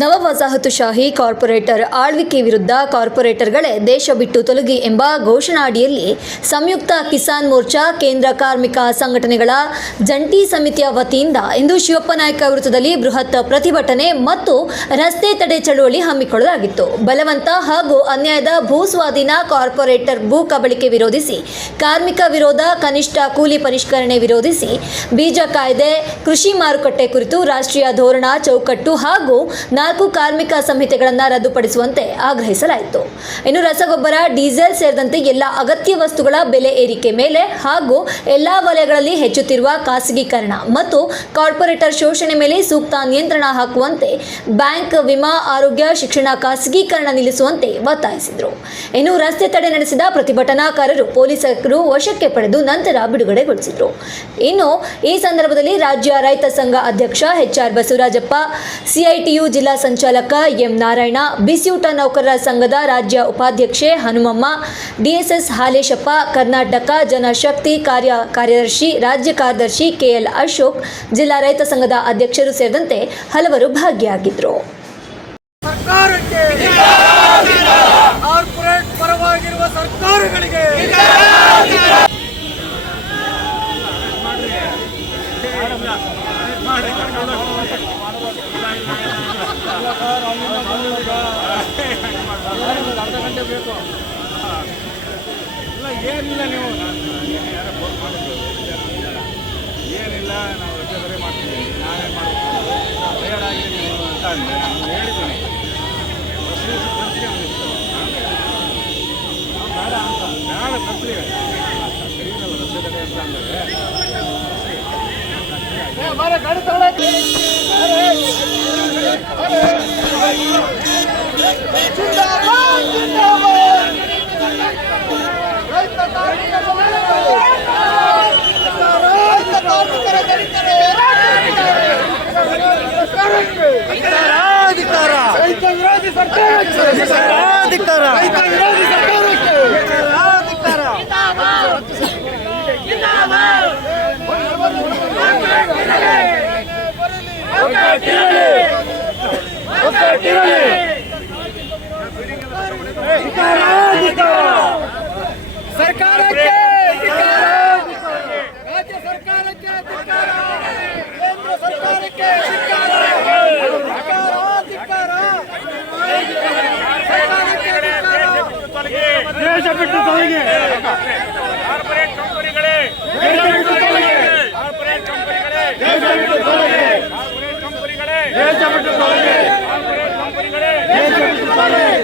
ನವವಸಾಹತುಶಾಹಿ corporate ಆಳ್ವಿಕೆ ವಿರುದ್ಧ ಕಾರ್ಪೊರೇಟರ್ಗಳೇ ದೇಶ ಬಿಟ್ಟು ತೊಲಗಿ ಎಂಬ ಘೋಷಣಾಡಿಯಲ್ಲಿ ಸಂಯುಕ್ತ ಕಿಸಾನ್ ಮೋರ್ಚಾ ಕೇಂದ್ರ ಕಾರ್ಮಿಕ ಸಂಘಟನೆಗಳ ಜಂಟಿ ಸಮಿತಿಯ ವತಿಯಿಂದ ಇಂದು ಶಿವಪ್ಪನಾಯಕ ವೃತ್ತದಲ್ಲಿ ಬೃಹತ್ ಪ್ರತಿಭಟನೆ ಮತ್ತು ರಸ್ತೆ ತಡೆ ಚಳುವಳಿ ಹಮ್ಮಿಕೊಳ್ಳಲಾಗಿತ್ತು. ಬಲವಂತ ಹಾಗೂ ಅನ್ಯಾಯದ ಭೂ ಸ್ವಾಧೀನ, ಕಾರ್ಪೊರೇಟರ್ ಭೂ ಕಬಳಿಕೆ ವಿರೋಧಿಸಿ, ಕಾರ್ಮಿಕ ವಿರೋಧ, ಕನಿಷ್ಠ ಕೂಲಿ ಪರಿಷ್ಕರಣೆ ವಿರೋಧಿಸಿ, ಬೀಜ ಕಾಯ್ದೆ, ಕೃಷಿ ಮಾರುಕಟ್ಟೆ ಕುರಿತು ರಾಷ್ಟ್ರೀಯ ಧೋರಣ ಚೌಕಟ್ಟು ಹಾಗೂ 4 ಕಾರ್ಮಿಕ ಸಂಹಿತೆಗಳನ್ನು ರದ್ದುಪಡಿಸುವಂತೆ ಆಗ್ರಹಿಸಲಾಯಿತು. ಇನ್ನು ರಸಗೊಬ್ಬರ, ಡೀಸೆಲ್ ಸೇರಿದಂತೆ ಎಲ್ಲ ಅಗತ್ಯ ವಸ್ತುಗಳ ಬೆಲೆ ಏರಿಕೆ ಮೇಲೆ ಹಾಗೂ ಎಲ್ಲ ವಲಯಗಳಲ್ಲಿ ಹೆಚ್ಚುತ್ತಿರುವ ಖಾಸಗೀಕರಣ ಮತ್ತು ಕಾರ್ಪೊರೇಟರ್ ಶೋಷಣೆ ಮೇಲೆ ಸೂಕ್ತ ನಿಯಂತ್ರಣ ಹಾಕುವಂತೆ, ಬ್ಯಾಂಕ್, ವಿಮಾ, ಆರೋಗ್ಯ, ಶಿಕ್ಷಣ ಖಾಸಗೀಕರಣ ನಿಲ್ಲಿಸುವಂತೆ ಒತ್ತಾಯಿಸಿದರು. ಇನ್ನು ರಸ್ತೆ ತಡೆ ನಡೆಸಿದ ಪ್ರತಿಭಟನಾಕಾರರು ಪೊಲೀಸರು ವಶಕ್ಕೆ ಪಡೆದು ನಂತರ ಬಿಡುಗಡೆಗೊಳಿಸಿದರು. ಇನ್ನು ಈ ಸಂದರ್ಭದಲ್ಲಿ ರಾಜ್ಯ ರೈತ ಸಂಘ ಅಧ್ಯಕ್ಷ HR ಬಸವರಾಜಪ್ಪ, CITU ಜಿಲ್ಲಾ ಸಂಚಾಲಕ M ನಾರಾಯಣ, ಬಿಸಿಯೂಟ ನೌಕರರ ಸಂಘದ ರಾಜ್ಯ ಉಪಾಧ್ಯಕ್ಷೆ ಹನುಮಮ್ಮ, DSS ಹಾಲೇಶಪ್ಪ, ಕರ್ನಾಟಕ ಜನಶಕ್ತಿ ಕಾರ್ಯದರ್ಶಿ, ರಾಜ್ಯ ಕಾರ್ಯದರ್ಶಿ KL ಅಶೋಕ್, ಜಿಲ್ಲಾ ರೈತ ಸಂಘದ ಅಧ್ಯಕ್ಷರು ಸೇರಿದಂತೆ ಹಲವರು ಭಾಗಿಯಾಗಿದ್ದರು. ಕಾರ್ಪೊರೇಟ್ ಪರವಾಗಿರುವ ಸರ್ಕಾರಗಳಿಗೆ ಅರ್ಧ ಗಂಟೆ ಬೇಕು. ಇಲ್ಲ ಏನಿಲ್ಲ, ನೀವು ಏನಿಲ್ಲ, ನಾವು ರಜೆ ಮಾಡ್ತೀವಿ, ನಾವೇನು ಮಾಡಬೇಕು ಬೇಡಾಗಿ ನೀವು ಅಂತ ಅಂದರೆ ನಾನು ಹೇಳಿದ್ದೀನಿ. ಬೇಡ ಅಂತ ಬೇಡ ತಪ್ಪಲಿ ಸರಿಯಿಲ್ಲ ರಸ್ತೆ ಕಡೆ ಅಂತ ಅಂದರೆ ಗಾಡಿ ತಗೊಳ್ಳೋಕೆ ಸರ್ಕಾರಕ್ಕೆ, ರಾಜ್ಯ ಸರ್ಕಾರಕ್ಕೆ, ಕೇಂದ್ರ ಸರ್ಕಾರಕ್ಕೆ ದೇಶ ಬಿಟ್ಟು ತೊಲಗಿ. ಕಾರ್ಪೊರೇಟ್ ಕಂಪನಿಗಳೇ ದೇಶ ಬಿಟ್ಟು ತೊಲಗಿ. ಕಾರ್ಪೊರೇಟ್ ಕಂಪನಿಗಳೇ ದೇಶ ಬಿಟ್ಟು ತೊಲಗಿ. ಕಾರ್ಪೊರೇಟ್ ಕಂಪನಿಗಳೇ ದೇಶ ಬಿಟ್ಟು ತೊಲಗಿ. ಕಾರ್ಪೊರೇಟ್ ಕಂಪನಿಗಳೇ ದೇಶ ಬಿಟ್ಟು ತೊಲಗಿ.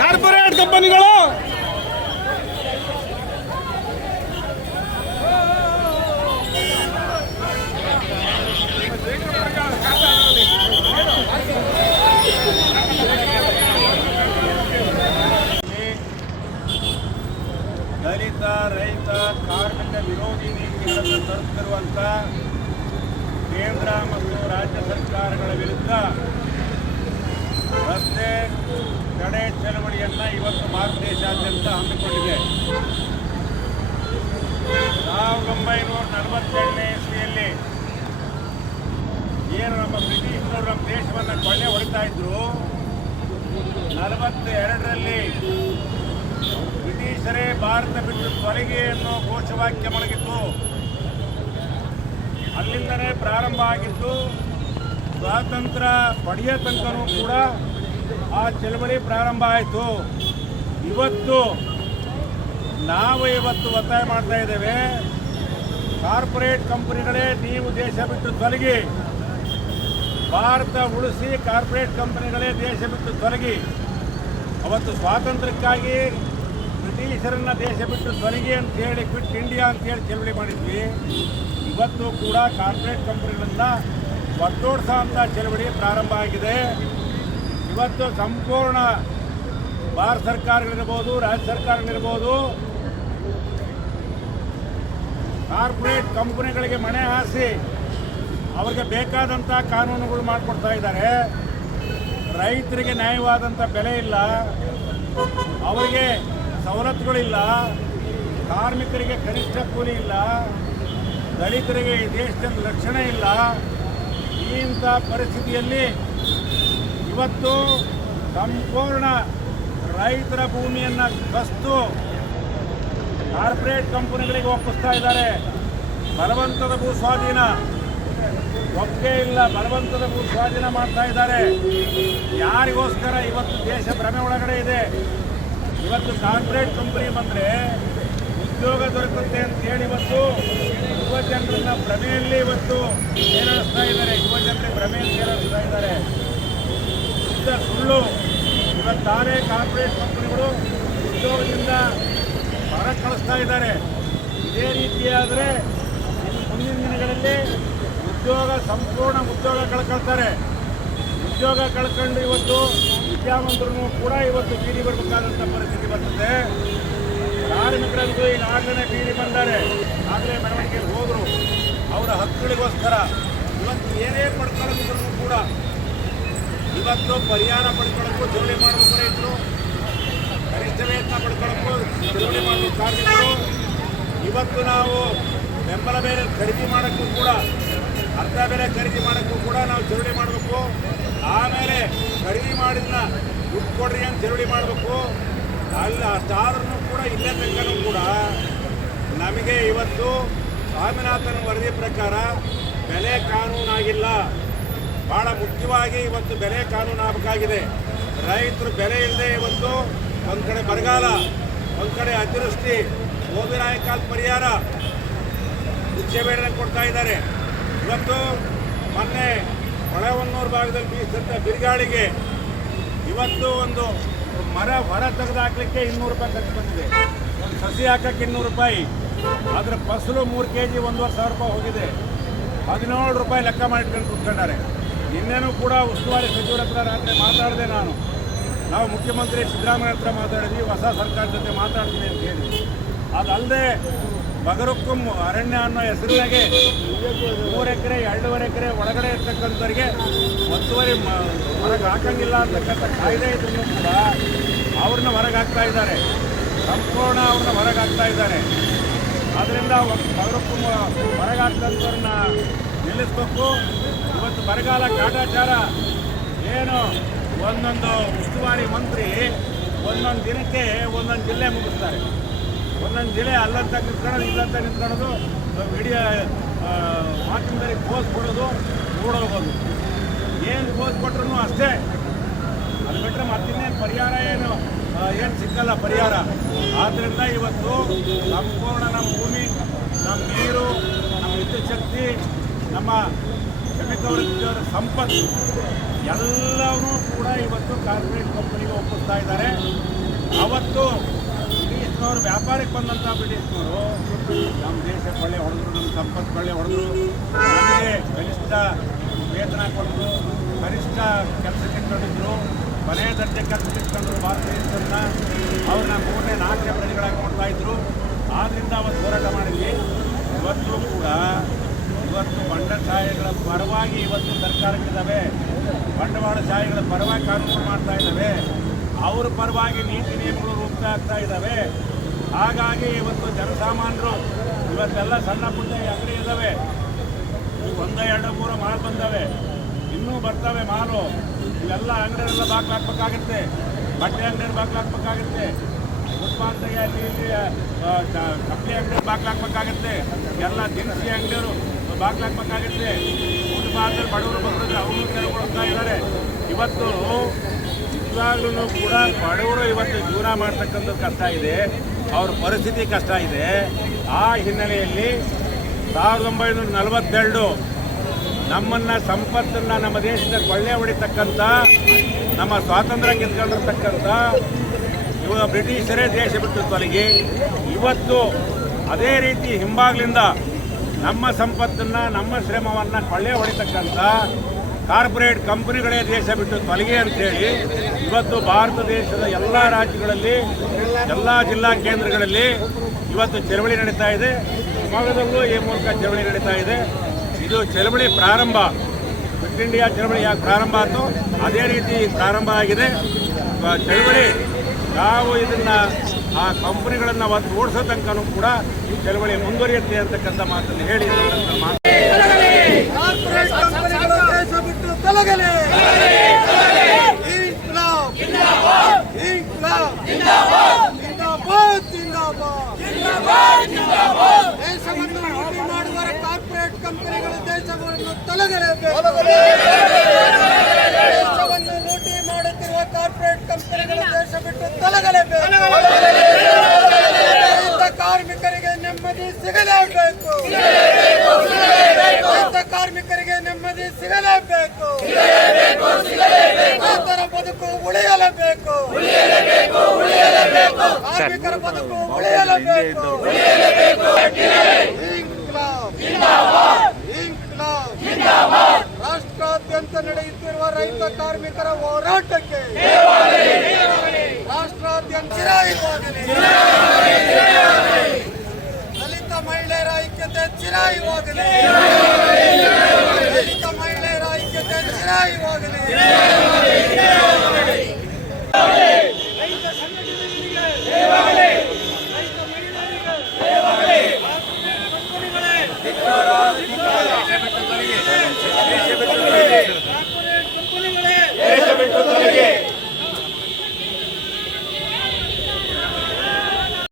ಕಾರ್ಪೊರೇಟ್ ಕಂಪನಿಗಳು ದಲಿತ, ರೈತ, ಕಾರ್ಮಿಕ ವಿರೋಧಿ ನೀತಿಗಳನ್ನು ತರುತ್ತಿರುವಂಥ ಕೇಂದ್ರ ಮತ್ತು ರಾಜ್ಯ ಸರ್ಕಾರಗಳ ವಿರುದ್ಧ ರಸ್ತೆ ತಡೆ ಚಳವಳಿಯನ್ನು ಇವತ್ತು ಭಾರತ ದೇಶಾದ್ಯಂತ ಹಮ್ಮಿಕೊಂಡಿದೆ. 1947ನೇ ಇಸ್ವಿಯಲ್ಲಿ ಏನು ನಮ್ಮ ಬ್ರಿಟಿಷರು ನಮ್ಮ ದೇಶವನ್ನು ಕೊಳ್ಳೆ ಹೊಡಿತಾ ಇದ್ರು, 42ರಲ್ಲಿ ಬ್ರಿಟಿಷರೇ ಭಾರತ ಬಿಟ್ಟು ತೊಲಗಿ ಅನ್ನೋ ಘೋಷವಾಕ್ಯ ಮೊಳಗಿತ್ತು. ಅಲ್ಲಿಂದನೇ ಪ್ರಾರಂಭ ಆಗಿದ್ದು. ಸ್ವಾತಂತ್ರ್ಯ ಪಡೆಯ ತನಕನೂ ಕೂಡ ಆ ಚಳವಳಿ ಪ್ರಾರಂಭ ಆಯಿತು. ನಾವು ಇವತ್ತು ಒತ್ತಾಯ ಮಾಡ್ತಾ ಇದ್ದೇವೆ, ಕಾರ್ಪೊರೇಟ್ ಕಂಪನಿಗಳೇ ನೀವು ದೇಶ ಬಿಟ್ಟು ತೊಲಗಿ, ಭಾರತ ಉಳಿಸಿ, ಕಾರ್ಪೊರೇಟ್ ಕಂಪನಿಗಳೇ ದೇಶ ಬಿಟ್ಟು ತೊಲಗಿ. ಅವತ್ತು ಸ್ವಾತಂತ್ರ್ಯಕ್ಕಾಗಿ ಬ್ರಿಟಿಷರನ್ನ ದೇಶ ಬಿಟ್ಟು ತೊಲಗಿ ಅಂತೇಳಿ ಕ್ವಿಟ್ ಇಂಡಿಯಾ ಅಂತೇಳಿ ಚಳವಳಿ ಮಾಡಿದ್ವಿ. ಇವತ್ತು ಕೂಡ ಕಾರ್ಪೊರೇಟ್ ಕಂಪನಿಗಳಿಂದ ಒಟ್ಟೋಡಿಸೋ ಅಂತ ಚಳವಳಿ ಪ್ರಾರಂಭ ಆಗಿದೆ. ಇವತ್ತು ಸಂಪೂರ್ಣ ಭಾರತ ಸರ್ಕಾರಗಳಿರ್ಬೋದು, ರಾಜ್ಯ ಸರ್ಕಾರಗಳಿರ್ಬೋದು, ಕಾರ್ಪೊರೇಟ್ ಕಂಪನಿಗಳಿಗೆ ಮಣೆ ಹಾಸಿ ಅವ್ರಿಗೆ ಬೇಕಾದಂಥ ಕಾನೂನುಗಳು ಮಾಡಿಕೊಡ್ತಾ ಇದ್ದಾರೆ. ರೈತರಿಗೆ ನ್ಯಾಯವಾದಂಥ ಬೆಲೆ ಇಲ್ಲ, ಅವರಿಗೆ ಸವಲತ್ತುಗಳಿಲ್ಲ, ಕಾರ್ಮಿಕರಿಗೆ ಕನಿಷ್ಠ ಕೂಲಿ ಇಲ್ಲ, ದಲಿತರಿಗೆ ಈ ದೇಶದಲ್ಲಿ ರಕ್ಷಣೆ ಇಲ್ಲ. ಇಂಥ ಪರಿಸ್ಥಿತಿಯಲ್ಲಿ ಇವತ್ತು ಸಂಪೂರ್ಣ ರೈತರ ಭೂಮಿಯನ್ನು ಕಸ್ತು ಕಾರ್ಪೊರೇಟ್ ಕಂಪನಿಗಳಿಗೆ ಒಪ್ಪಿಸ್ತಾ ಇದ್ದಾರೆ. ಬಲವಂತದ ಭೂ ಸ್ವಾಧೀನ ಒಪ್ಪಿಗೆ ಇಲ್ಲ, ಬಲವಂತದ ಭೂ ಸ್ವಾಧೀನ ಮಾಡ್ತಾ ಇದ್ದಾರೆ. ಯಾರಿಗೋಸ್ಕರ? ಇವತ್ತು ದೇಶ ಭ್ರಮೆ ಒಳಗಡೆ ಇದೆ. ಇವತ್ತು ಕಾರ್ಪೊರೇಟ್ ಕಂಪನಿ ಬಂದರೆ ಉದ್ಯೋಗ ದೊರಕುತ್ತೆ ಅಂತೇಳಿ ಇವತ್ತು ಯುವ ಜನರನ್ನ ಭ್ರಮೆಯಲ್ಲಿ ಇವತ್ತು ತೇಲಾಡಿಸ್ತಾ ಇದ್ದಾರೆ. ಯುವ ಜನರಿಗೆ ಭ್ರಮೆಯಲ್ಲಿ ತೇಲಾಡಿಸ್ತಾ ಇದ್ದಾರೆ. ಶುದ್ಧ ಸುಳ್ಳು. ಇವತ್ತಾರೇ ಕಾರ್ಪೊರೇಟ್ ಕಂಪನಿಗಳು ಉದ್ಯೋಗದಿಂದ ಹೊರ ಕಳಿಸ್ತಾ ಇದ್ದಾರೆ. ಇದೇ ರೀತಿಯಾದರೆ ಮುಂದಿನ ದಿನಗಳಲ್ಲಿ ಸಂಪೂರ್ಣ ಉದ್ಯೋಗ ಕಳ್ಕೊಳ್ತಾರೆ. ಉದ್ಯೋಗ ಕಳ್ಕೊಂಡು ಇವತ್ತು ವಿದ್ಯಾವಂತರು ಕೂಡ ಇವತ್ತು ಬೀದಿ ಬರಬೇಕಾದಂಥ ಪರಿಸ್ಥಿತಿ ಬರ್ತದೆ. ಕಾರ್ಮಿಕರಂತೂ ಈಗಾಗಲೇ ಬೀದಿ ಬಂದರೆ, ಆಗಲೇ ಮೆರವಣಿಗೆಗೆ ಹೋದರು. ಅವರ ಹಕ್ಕುಗಳಿಗೋಸ್ಕರ ಇವತ್ತು ಏನೇ ಪಡ್ಕೊಳ್ಳೋದಿದ್ರು ಕೂಡ ಇವತ್ತು ಪರಿಹಾರ ಪಡ್ಕೊಳ್ಳೋಕ್ಕೂ ಜವಳಿ ಮಾಡಬೇಕು ರೈತರು, ಕನಿಷ್ಠ ವೇತನ ಪಡ್ಕೊಳ್ಳೋಕ್ಕೂ ಜವಳಿ ಮಾಡಬೇಕು ಕಾರ್ಮಿಕರು. ಇವತ್ತು ನಾವು ಬೆಂಬಲ ಬೆಲೆ ಖರೀದಿ ಮಾಡೋಕ್ಕೂ ಕೂಡ, ಅರ್ಧ ಬೆಲೆ ಖರೀದಿ ಮಾಡೋಕ್ಕೂ ಕೂಡ ನಾವು ಜವಳಿ ಮಾಡಬೇಕು. ಆಮೇಲೆ ಖರೀದಿ ಮಾಡಿದ್ನ ದುಡ್ಡು ಕೊಡ್ರಿ ಅಂತ ಜವಳಿ ಮಾಡಬೇಕು. ಅಲ್ಲ ಅಷ್ಟಾದ್ರೂ ಕೂಡ ಇಲ್ಲೇ ತನಕನೂ ಕೂಡ ನಮಗೆ ಇವತ್ತು ಸ್ವಾಮಿನಾಥನ್ ವರದಿ ಪ್ರಕಾರ ಬೆಲೆ ಕಾನೂನಾಗಿಲ್ಲ. ಭಾಳ ಮುಖ್ಯವಾಗಿ ಇವತ್ತು ಬೆಲೆ ಕಾನೂನು ಆಗಬೇಕಾಗಿದೆ. ರೈತರು ಬೆಲೆ ಇಲ್ಲದೆ ಇವತ್ತು ಒಂದು ಕಡೆ ಬರಗಾಲ, ಒಂದು ಕಡೆ ಅತಿವೃಷ್ಟಿ, ಓಬಿರಾಯಕಾಲ ಪರಿಹಾರ ಬೇಡ ಕೊಡ್ತಾ ಇದ್ದಾರೆ. ಇವತ್ತು ಮೊನ್ನೆ ಹೊಳೆಹೊನ್ನೂರು ಭಾಗದಲ್ಲಿ ಬೀಸಿದಂಥ ಬಿರುಗಾಳಿಗೆ ಇವತ್ತು ಒಂದು ಮರ ತೆಗೆದು ಹಾಕಲಿಕ್ಕೆ 200 ರೂಪಾಯಿ ಖರ್ಚು ಬಂದಿದೆ. ಒಂದು ಸಸಿ ಹಾಕಕ್ಕೆ 200 ರೂಪಾಯಿ. ಅದರ ಫಸಲು 3 kg 1,500 ರೂಪಾಯಿ ಹೋಗಿದೆ. 17 ರೂಪಾಯಿ ಲೆಕ್ಕ ಮಾಡಿಟ್ಕೊಂಡು ಕೂತ್ಕೊಂಡಾರೆ. ನಿನ್ನೆನೂ ಕೂಡ ಉಸ್ತುವಾರಿ ಸಚಿವರ ಹತ್ರ ರಾತ್ರಿ ಮಾತಾಡಿದೆ ನಾನು. ನಾವು ಮುಖ್ಯಮಂತ್ರಿ ಸಿದ್ದರಾಮಯ್ಯ ಹತ್ರ ಮಾತಾಡಿದ್ವಿ, ಹೊಸ ಸರ್ಕಾರದ ಜೊತೆ ಮಾತಾಡ್ತೀವಿ ಅಂತ ಹೇಳಿ. ಅದಲ್ಲದೆ ಬಗರುಕ್ಕುಂ ಅರಣ್ಯ ಅನ್ನೋ ಹೆಸರಿನಾಗೆ 3 ಎಕರೆ 2.5 ಎಕರೆ ಒಳಗಡೆ ಇರ್ತಕ್ಕಂಥವ್ರಿಗೆ ಒತ್ತುವರಿ ಹೊರಗೆ ಹಾಕಂಗಿಲ್ಲ ಅಂತಕ್ಕಂಥ ಕಾಯ್ದೆ ಇದ್ರೂ ಕೂಡ ಅವ್ರನ್ನ ಹೊರಗೆ ಹಾಕ್ತಾ ಇದ್ದಾರೆ. ಸಂಪೂರ್ಣ ಅವ್ರನ್ನ ಹೊರಗೆ ಹಾಕ್ತಾ ಇದ್ದಾರೆ. ಆದ್ದರಿಂದ ಬಗರುಕ್ಕುಂ ಹೊರಗೆ ಹಾಕ್ತಂಥವ್ರನ್ನ ನಿಲ್ಲಿಸ್ಬೇಕು. ಇವತ್ತು ಬರಗಾಲ ಕಾಟಾಚಾರ ಏನು, ಒಂದೊಂದು ಉಸ್ತುವಾರಿ ಮಂತ್ರಿ ಒಂದೊಂದು ದಿನಕ್ಕೆ ಒಂದೊಂದು ಜಿಲ್ಲೆ ಮುಗಿಸ್ತಾರೆ. ಒಂದೊಂದು ಜಿಲ್ಲೆ ಅಲ್ಲಂತ ನಿಂತ್ಕೊಳ್ಳೋದು, ಇಲ್ಲಂತ ನಿಂತ್ಕೊಳ್ಳೋದು, ವಿಡಿಯೋ ಮಾಧ್ಯಮದಲ್ಲಿ ಪೋಸ್ಟ್ ಕೊಡೋದು, ಓಡೋಗೋದು. ಏನು ಪೋಸ್ಟ್ ಕೊಟ್ಟರು ಅಷ್ಟೇ. ಅದು ಬಿಟ್ಟರೆ ಮತ್ತಿನ್ನೇನು ಪರಿಹಾರ ಏನು ಸಿಕ್ಕಲ್ಲ ಪರಿಹಾರ. ಆದ್ದರಿಂದ ಇವತ್ತು ಸಂಪೂರ್ಣ ನಮ್ಮ ಭೂಮಿ, ನಮ್ಮ ನೀರು, ನಮ್ಮ ವಿದ್ಯುತ್ ಶಕ್ತಿ, ನಮ್ಮ ಶ್ರಮಿಕ ವರ್ಗದವರ ಸಂಪತ್ತು ಎಲ್ಲವೂ ಕೂಡ ಇವತ್ತು ಕಾರ್ಪೊರೇಟ್ ಕಂಪನಿಗೆ ಒಪ್ಪಿಸ್ತಾ ಇದ್ದಾರೆ. ಅವತ್ತು ಬ್ರಿಟಿಷ್ನವರು ವ್ಯಾಪಾರಕ್ಕೆ ಬಂದಂಥ ಬ್ರಿಟಿಷ್ನವರು ನಮ್ಮ ದೇಶ ಕೊಳ್ಳೆ ಹೊಡೆದ್ರು, ನಮ್ಮ ಸಂಪತ್ತು ಕೊಳ್ಳೆ ಹೊಡೆದ್ರು, ನಮಗೆ ಕನಿಷ್ಠ ವೇತನ ಕೊಟ್ಟರು, ಕನಿಷ್ಠ ಕೆಲಸಕ್ಕೆ ಇಟ್ಕೊಂಡಿದ್ರು, ಕೊನೆಯ ದರ್ಜೆ ಕೆಲಸಕ್ಕೆ ಇಟ್ಕೊಂಡ್ರು. ಭಾರತ ದೇಶವನ್ನು ಅವ್ರನ್ನ 3ನೇ 4ನೇ ಪ್ರಜೆಗಳಾಗಿ ನೋಡ್ತಾ ಇದ್ರು. ಆದ್ದರಿಂದ ಅವತ್ತು ಹೋರಾಟ ಮಾಡಿದ್ವಿ. ಇವತ್ತು ಕೂಡ ಬಂಡವಾಳಶಾಹಿಗಳ ಪರವಾಗಿ ಇವತ್ತು ಸರ್ಕಾರಗಳಿದ್ದಾವೆ. ಬಂಡವಾಳಶಾಹಿಗಳ ಪರವಾಗಿ ಕಾನೂನು ಮಾಡ್ತಾ ಇದ್ದಾವೆ. ಅವ್ರ ಪರವಾಗಿ ನೀತಿ ನಿಯಮಗಳು ರೂಪಿಸ್ತಾ ಆಗ್ತಾ ಇದ್ದಾವೆ. ಹಾಗಾಗಿ ಇವತ್ತು ಜನಸಾಮಾನ್ಯರು ಇವತ್ತೆಲ್ಲ ಸಣ್ಣ ಪುಟ್ಟ ಅಂಗಡಿ ಇದ್ದಾವೆ. 1, 2, 3 ಮಾಲ್ ಬಂದವೆ, ಇನ್ನೂ ಬರ್ತವೆ ಮಾಲು. ಇವೆಲ್ಲ ಅಂಗಡಿಯೆಲ್ಲ ಬಾಗಿಲು ಹಾಕ್ಬೇಕಾಗುತ್ತೆ. ಬಟ್ಟೆ ಅಂಗಡಿ ಬಾಗಿಲು ಹಾಕ್ಬೇಕಾಗುತ್ತೆ. ಫುಟ್ಪಾತ್ಗೆ ಅಲ್ಲಿ ಇಲ್ಲಿ ಕಪ್ಪಲಿ ಅಂಗಡಿ ಬಾಗಿಲು ಹಾಕ್ಬೇಕಾಗುತ್ತೆ. ಎಲ್ಲ ದಿನಸಿ ಅಂಗಡಿಯವರು ಬಾಗಿಲು ಹಾಕ್ಬೇಕಾಗುತ್ತೆ. ಫುಟ್ಪಾತ್ನಲ್ಲಿ ಬಡವರು ಬಂದರೆ ಅವರು ತೆರವುಗೊಳ್ತಾ ಇದ್ದಾರೆ. ಇವತ್ತು ನಿಜವಾಗ್ಲೂ ಕೂಡ ಬಡವರು ಇವತ್ತು ಜೀವನ ಮಾಡ್ತಕ್ಕಂಥದ್ದು ಕಷ್ಟ ಇದೆ. ಅವ್ರ ಪರಿಸ್ಥಿತಿ ಕಷ್ಟ ಇದೆ. ಆ ಹಿನ್ನೆಲೆಯಲ್ಲಿ 1942 ನಮ್ಮನ್ನು ಸಂಪತ್ತನ್ನು ನಮ್ಮ ದೇಶದ ಕೊಳ್ಳೆ ಹೊಡಿತಕ್ಕಂಥ, ನಮ್ಮ ಸ್ವಾತಂತ್ರ್ಯ ಗೆದ್ಕೊಂಡಿರ್ತಕ್ಕಂಥ ಇವಾಗ ಬ್ರಿಟಿಷರೇ ದೇಶ ಬಿಟ್ಟು ತೊಲಗಿ ಇವತ್ತು ಅದೇ ರೀತಿ ಹಿಂಬಾಗ್ಲಿಂದ ನಮ್ಮ ಸಂಪತ್ತನ್ನು, ನಮ್ಮ ಶ್ರಮವನ್ನು ಕೊಳ್ಳೆ ಹೊಡಿತಕ್ಕಂಥ ಕಾರ್ಪೊರೇಟ್ ಕಂಪನಿಗಳೇ ದೇಶ ಬಿಟ್ಟು ತೊಲಗಿ ಅಂತೇಳಿ ಇವತ್ತು ಭಾರತ ದೇಶದ ಎಲ್ಲ ರಾಜ್ಯಗಳಲ್ಲಿ ಎಲ್ಲ ಜಿಲ್ಲಾ ಕೇಂದ್ರಗಳಲ್ಲಿ ಇವತ್ತು ಚಳವಳಿ ನಡೀತಾ ಇದೆ. ಶಿವಮೊಗ್ಗದಲ್ಲೂ ಈ ಮೂಲಕ ಚಳವಳಿ ನಡೀತಾ ಇದೆ. ಇದು ಚಳವಳಿ ಪ್ರಾರಂಭ, ಕ್ವಿಟ್ ಇಂಡಿಯಾ ಚಳವಳಿ ಯಾಕೆ ಪ್ರಾರಂಭ ಆಯಿತು ಅದೇ ರೀತಿ ಪ್ರಾರಂಭ ಆಗಿದೆ ಚಳವಳಿ. ನಾವು ಇದನ್ನು ಆ ಕಂಪನಿಗಳನ್ನು ಓಡಿಸೋ ತನಕನೂ ಕೂಡ ಈ ಚಳವಳಿ ಮುಂದುವರಿಯುತ್ತೆ ಅಂತಕ್ಕಂಥ ಮಾತನ್ನು ಹೇಳಿ ಕಾರ್ಪೊರೇಟ್ ಕಂಪನಿಗಳು ದೇಶ ಬಿಟ್ಟು ತೊಲಗಲಿ. ಇನ್ಕ್ಲಾಬ್ ಇನ್ಕ್ಲಾಬ್ ಜಿಂದಾಬಾದ್ ಜಿಂದಾಬಾದ್. ದೇಶವನ್ನು ಲೂಟಿ ಮಾಡುವ ಕಾರ್ಪೊರೇಟ್ ಕಂಪನಿಗಳು ದೇಶವನ್ನು ತೊಲಗಲೇಬೇಕು. ದೇಶವನ್ನು ಲೂಟಿ ಮಾಡುತ್ತಿರುವ ಕಾರ್ಪೊರೇಟ್ ಕಂಪನಿಗಳು ದೇಶ ಬಿಟ್ಟು ತೊಲಗಲೇಬೇಕು. ರೈತ ಕಾರ್ಮಿಕರಿಗೆ ನೆಮ್ಮದಿ ಸಿಗಲೇಬೇಕು. ರೈತ ಕಾರ್ಮಿಕರಿಗೆ ನೆಮ್ಮದಿ ಸಿಗಲೇಬೇಕು. ರೈತರ ಬದುಕು ಉಳಿಯಲೇಬೇಕು. ಕಾರ್ಮಿಕರ ಬದುಕು ಉಳಿಯಲೇಬೇಕು. ಇನ್ಕ್ಲಾಬ್ ರಾಷ್ಟ್ರಾದ್ಯಂತ ನಡೆಯುತ್ತಿರುವ ರೈತ ಕಾರ್ಮಿಕರ ಹೋರಾಟಕ್ಕೆ ರಾಷ್ಟ್ರಾದ್ಯಂತ ಚಿರಾಯುವಾಗಲಿ. ದಲಿತ ಮಹಿಳೆಯರ ಐಕ್ಯತೆ ಚಿರಾಯುವಾಗಲಿ.